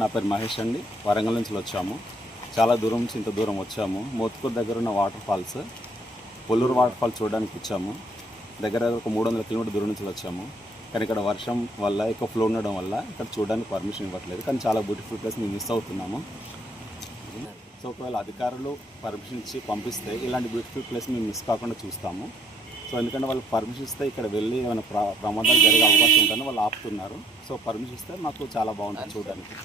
నా పేరు మహేష్ అండి. వరంగల్ నుంచి వచ్చాము. చాలా దూరం నుంచి ఇంత దూరం వచ్చాము. మోత్కూర్ దగ్గర ఉన్న waterfalls, Polluru waterfalls చూడడానికి వచ్చాము. దగ్గర ఒక 300 కిలోమీటర్ దూరం నుంచి వచ్చాము. కానీ ఇక్కడ వర్షం వల్ల ఎక్కువ ఫ్లో ఉండడం వల్ల ఇక్కడ చూడడానికి పర్మిషన్ ఇవ్వట్లేదు. కానీ చాలా బ్యూటిఫుల్ ప్లేస్ మేము మిస్ అవుతున్నాము. సో ఒకవేళ అధికారులు పర్మిషన్ ఇచ్చి పంపిస్తే ఇలాంటి బ్యూటిఫుల్ ప్లేస్ మేము మిస్ కాకుండా చూస్తాము. సో ఎందుకంటే వాళ్ళు పర్మిషన్ ఇస్తే ఇక్కడ వెళ్ళి ఏమైనా ప్రమాదాలు జరిగే అవకాశం ఉంటుందని వాళ్ళు ఆపుతున్నారు. సో పర్మిషన్ ఇస్తే మాకు చాలా బాగుంటుంది చూడడానికి.